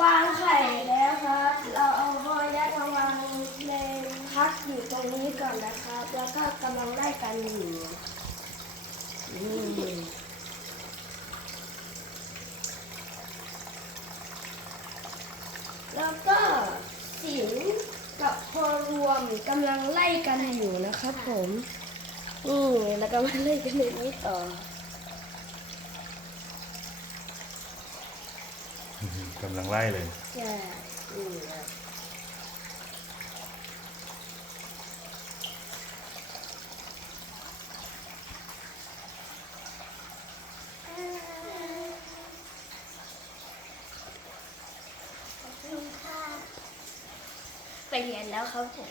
วางไข่แล้วครับ เราเอาบอยยัดมาวางในพักอยู่ตรงนี้ก่อนนะครับ แล้วก็กำลังไล่กันอยู่แล้วก็สิงกับพอรวมกำลังไล่กันอยู่นะครับผม นี่แล้วก็มาไล่กันในนี้ต่อ กำลังไล่เลยใช่นี่นะไปเรียนแล้วครับผม